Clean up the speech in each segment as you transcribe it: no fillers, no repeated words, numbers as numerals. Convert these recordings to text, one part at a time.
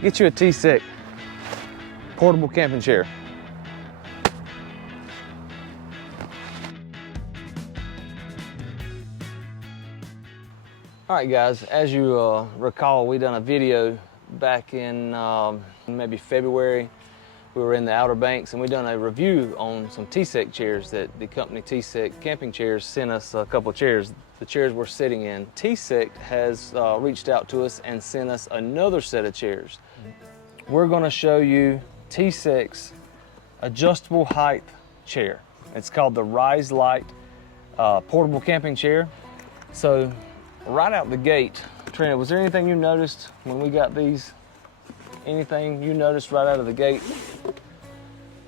Get you a TCEK portable camping chair. All right, guys, as you recall, we done a video back in maybe February. We were in the Outer Banks and we done a review on some TCEK chairs that the company TCEK Camping Chairs sent us a couple of chairs. The chairs we're sitting in. TCEK has reached out to us and sent us another set of chairs. We're gonna show you TCEK's adjustable height chair. It's called the RiseLite portable camping chair. So right out the gate, Trina, was there anything you noticed when we got these? Anything you noticed right out of the gate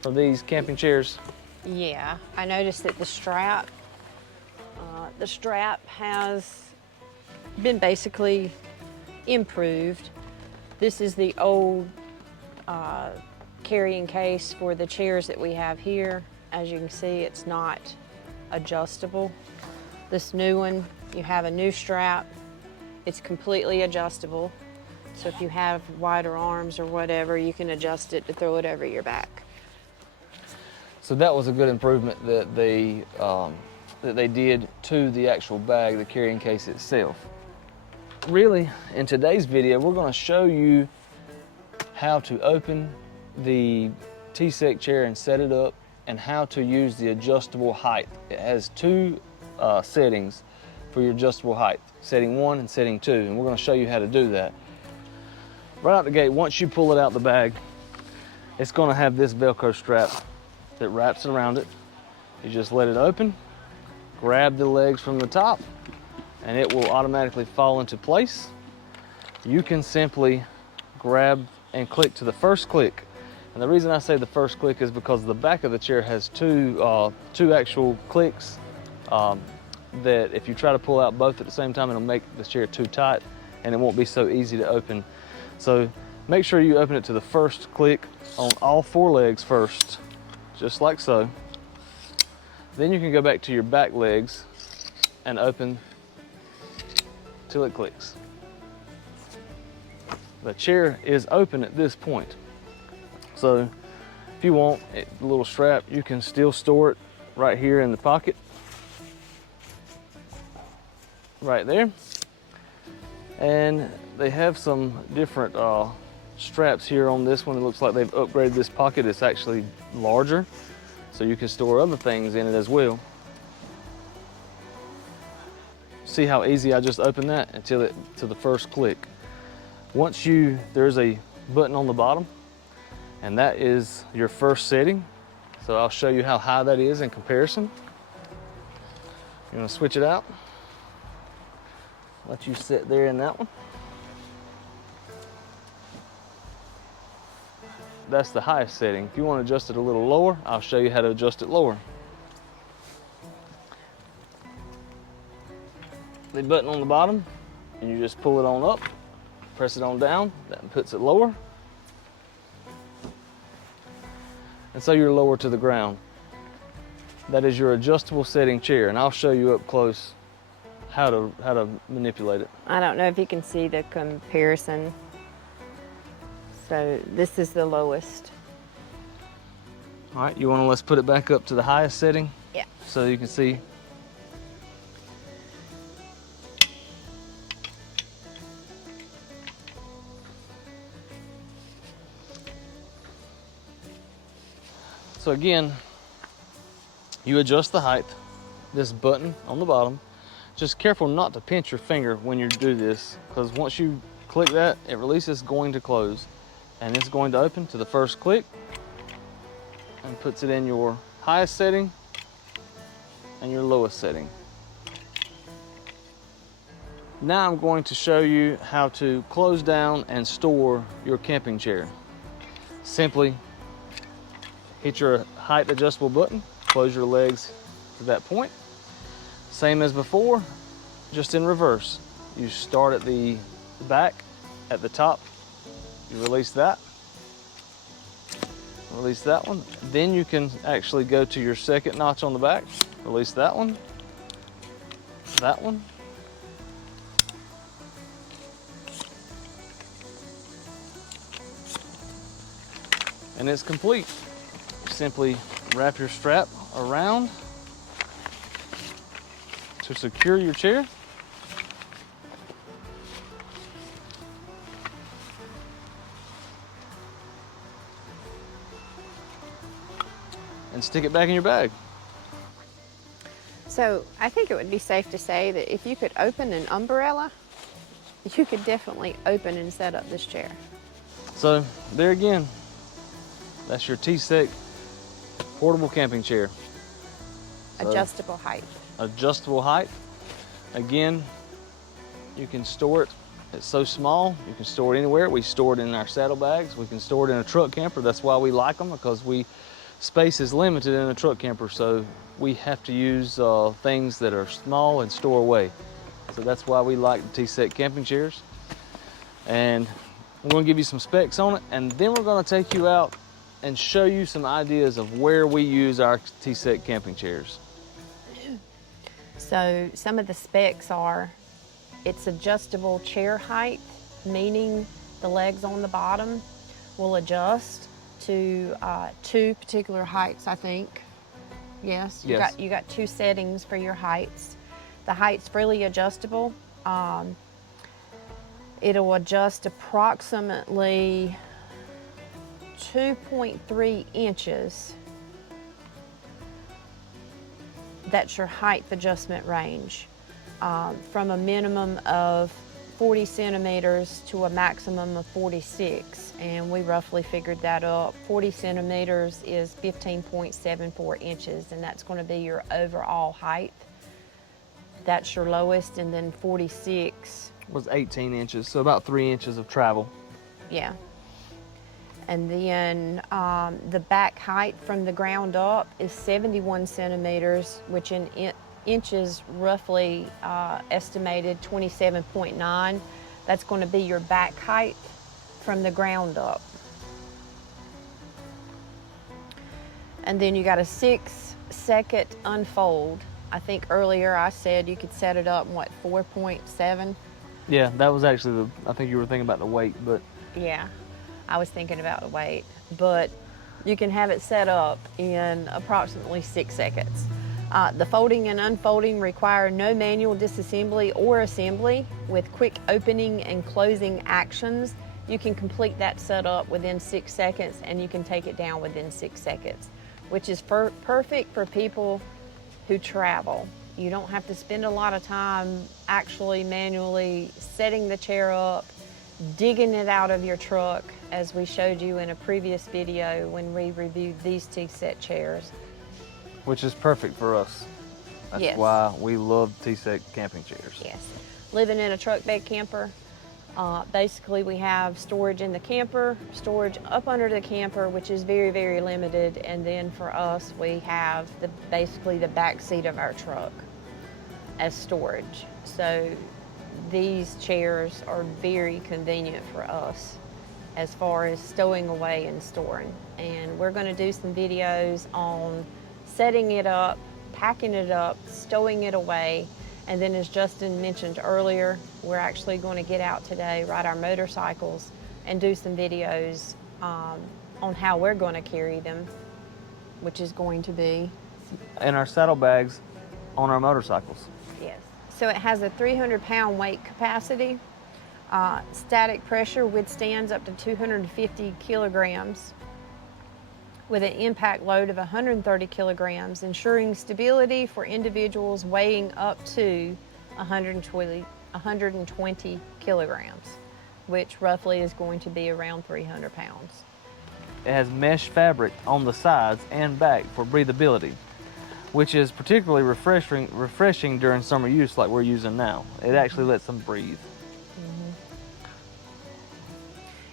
for these camping chairs? Yeah, I noticed that the strap has been basically improved. This is the old carrying case for the chairs that we have here. As you can see, it's not adjustable. This new one, you have a new strap. It's completely adjustable. So if you have wider arms or whatever, you can adjust it to throw it over your back. So that was a good improvement that they did to the actual bag, the carrying case itself. Really, in today's video, we're going to show you how to open the TCEK chair and set it up, and how to use the adjustable height. It has two settings for your adjustable height, setting 1 and setting 2, and we're going to show you how to do that. Right out the gate, once you pull it out the bag, it's going to have this Velcro strap that wraps around it. You just let it open, grab the legs from the top, and it will automatically fall into place. You can simply grab and click to the first click. And the reason I say the first click is because the back of the chair has two actual clicks that if you try to pull out both at the same time, it'll make the chair too tight and it won't be so easy to open. So make sure you open it to the first click on all 4 legs first, just like so. Then you can go back to your back legs and open till it clicks. The chair is open at this point. So if you want the little strap, you can still store it right here in the pocket, right there. And they have some different straps here on this one. It looks like they've upgraded this pocket. It's actually larger, so you can store other things in it as well. See how easy I just opened that until it to the first click. Once there's a button on the bottom, and that is your first setting. So I'll show you how high that is in comparison. You're gonna switch it out. Let you sit there in that one. That's the highest setting. If you want to adjust it a little lower, I'll show you how to adjust it lower. The button on the bottom, and you just pull it on up, press it on down, that puts it lower. And so you're lower to the ground. That is your adjustable setting chair, and I'll show you up close how to manipulate it. I don't know if you can see the comparison. So this is the lowest. All right, let's put it back up to the highest setting? Yeah. So you can see. So again, you adjust the height, this button on the bottom. Just careful not to pinch your finger when you do this, because once you click that, it releases going to close, and it's going to open to the first click and puts it in your highest setting and your lowest setting. Now I'm going to show you how to close down and store your camping chair. Simply hit your height adjustable button, close your legs to that point. Same as before, just in reverse. You start at the back, at the top, you release that one. Then you can actually go to your second notch on the back, release that one, and it's complete. Simply wrap your strap around to secure your chair. And stick it back in your bag. So I think it would be safe to say that if you could open an umbrella, you could definitely open and set up this chair. So there again, that's your TCEK portable camping chair. So, Adjustable height. adjustable height. Again, you can store it. It's so small, you can store it anywhere. We store it in our saddlebags. We can store it in a truck camper. That's why we like them, because space is limited in a truck camper, so we have to use things that are small and store away. So that's why we like the TCEK camping chairs. And we're gonna give you some specs on it, and then we're gonna take you out and show you some ideas of where we use our TCEK camping chairs. So some of the specs are, it's adjustable chair height, meaning the legs on the bottom will adjust to 2 particular heights, I think. Yes, Yes. You got 2 settings for your heights. The height's freely adjustable. It'll adjust approximately 2.3 inches. That's your height adjustment range, from a minimum of 40 centimeters to a maximum of 46, and we roughly figured that up. 40 centimeters is 15.74 inches, and that's going to be your overall height. That's your lowest, and then 46 Was 18 inches, so about 3 inches of travel. Yeah. And then the back height from the ground up is 71 centimeters, which in inches roughly estimated 27.9. That's going to be your back height from the ground up. And then you got a 6-second unfold. I think earlier I said you could set it up in, what, 4.7? Yeah, that was actually I think you were thinking about the weight, but. Yeah, I was thinking about the weight, but you can have it set up in approximately 6 seconds. The folding and unfolding require no manual disassembly or assembly. With quick opening and closing actions, you can complete that setup within 6 seconds, and you can take it down within 6 seconds, which is perfect for people who travel. You don't have to spend a lot of time actually manually setting the chair up, digging it out of your truck, as we showed you in a previous video when we reviewed these TCEK chairs. Which is perfect for us. That's Yes. why we love TCEK camping chairs. Yes. Living in a truck bed camper, basically we have storage in the camper, storage up under the camper, which is very, very limited, and then for us we have basically the back seat of our truck as storage. So these chairs are very convenient for us as far as stowing away and storing. And we're going to do some videos on setting it up, packing it up, stowing it away, and then as Justin mentioned earlier, we're actually going to get out today, ride our motorcycles, and do some videos on how we're going to carry them, which is going to be... And our saddlebags on our motorcycles. Yes. So it has a 300-pound weight capacity. Static pressure withstands up to 250 kilograms with an impact load of 130 kilograms, ensuring stability for individuals weighing up to 120 kilograms, which roughly is going to be around 300 pounds. It has mesh fabric on the sides and back for breathability, which is particularly refreshing during summer use like we're using now. It actually lets them breathe.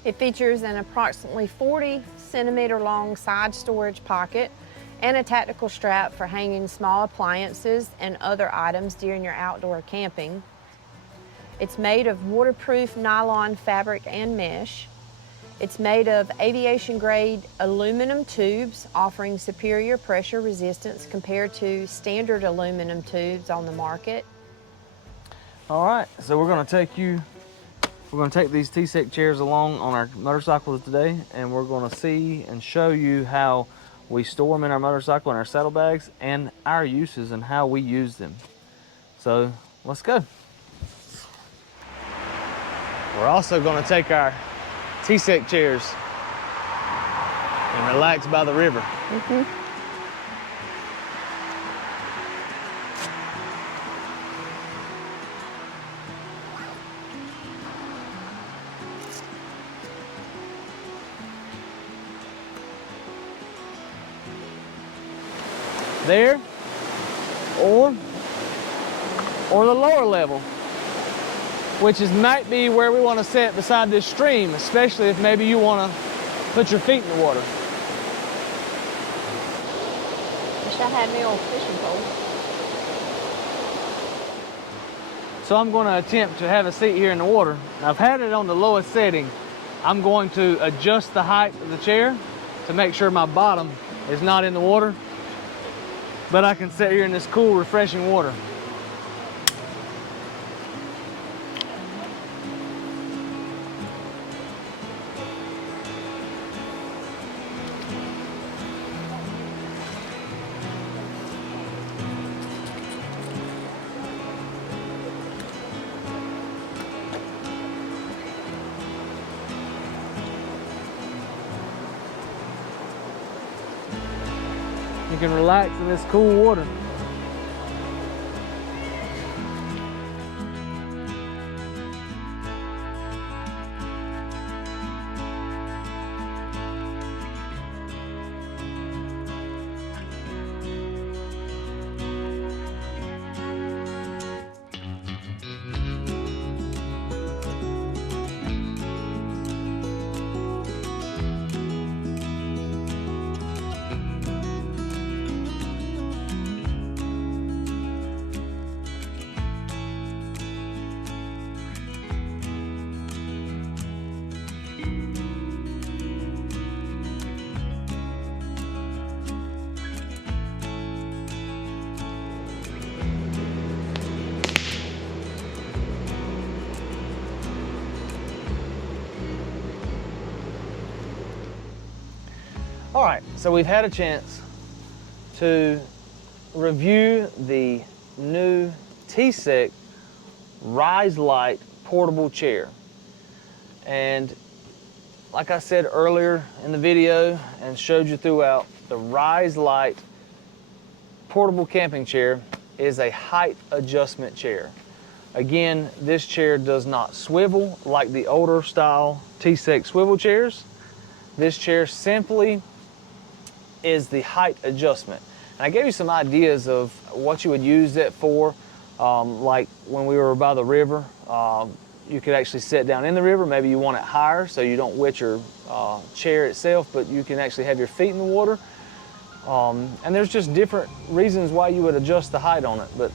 It features an approximately 40 centimeter long side storage pocket and a tactical strap for hanging small appliances and other items during your outdoor camping. It's made of waterproof nylon fabric and mesh. It's made of aviation grade aluminum tubes, offering superior pressure resistance compared to standard aluminum tubes on the market. All right, so we're gonna take you We're going to take these TCEK chairs along on our motorcycles today, and we're going to see and show you how we store them in our motorcycle and our saddlebags, and our uses and how we use them. So let's go. We're also going to take our TCEK chairs and relax by the river. There, or the lower level, which might be where we want to sit beside this stream, especially if maybe you want to put your feet in the water. Wish I had my old fishing pole. So I'm going to attempt to have a seat here in the water. I've had it on the lowest setting. I'm going to adjust the height of the chair to make sure my bottom is not in the water, but I can sit here in this cool, refreshing water. You can relax in this cool water. All right, so we've had a chance to review the new TCEK RiseLite portable chair. And like I said earlier in the video and showed you throughout, the RiseLite portable camping chair is a height adjustment chair. Again, this chair does not swivel like the older style TCEK swivel chairs. This chair simply is the height adjustment. And I gave you some ideas of what you would use it for, like when we were by the river. You could actually sit down in the river. Maybe you want it higher so you don't wet your chair itself, but you can actually have your feet in the water. And there's just different reasons why you would adjust the height on it. But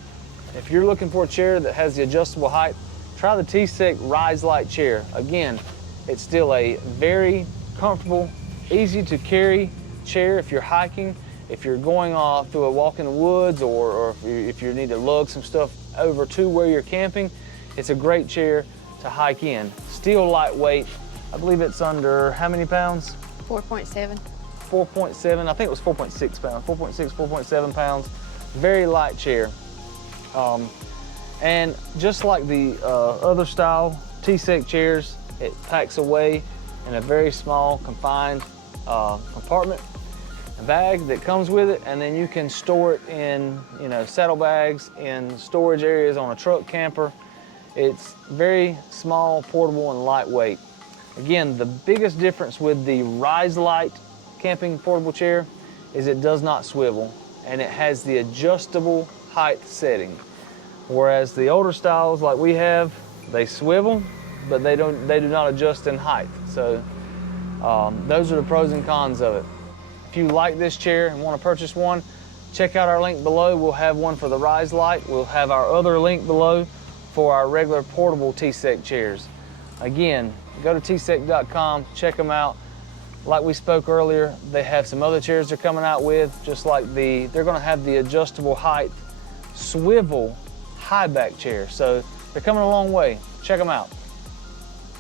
if you're looking for a chair that has the adjustable height, try the TCEK RiseLite chair. Again, it's still a very comfortable, easy to carry chair if you're hiking, if you're going off through a walk in the woods, or if you need to lug some stuff over to where you're camping. It's a great chair to hike in. Still lightweight. I believe it's under how many pounds? 4.7. 4.7, I think it was 4.6 pounds, 4.6, 4.7 pounds. Very light chair. And just like the other style TCEK chairs, it packs away in a very small, confined compartment, a bag that comes with it, and then you can store it in, saddlebags, in storage areas on a truck camper. It's very small, portable, and lightweight. Again, the biggest difference with the RiseLite camping portable chair is it does not swivel, and it has the adjustable height setting. Whereas the older styles like we have, they swivel, but they do not adjust in height. So those are the pros and cons of it. If you like this chair and want to purchase one, check out our link below. We'll have one for the RiseLite. We'll have our other link below for our regular portable TCEK chairs. Again, go to tcek.com, check them out. Like we spoke earlier, they have some other chairs they're coming out with, just like they're going to have the adjustable height swivel high back chair. So they're coming a long way. Check them out.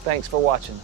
Thanks for watching.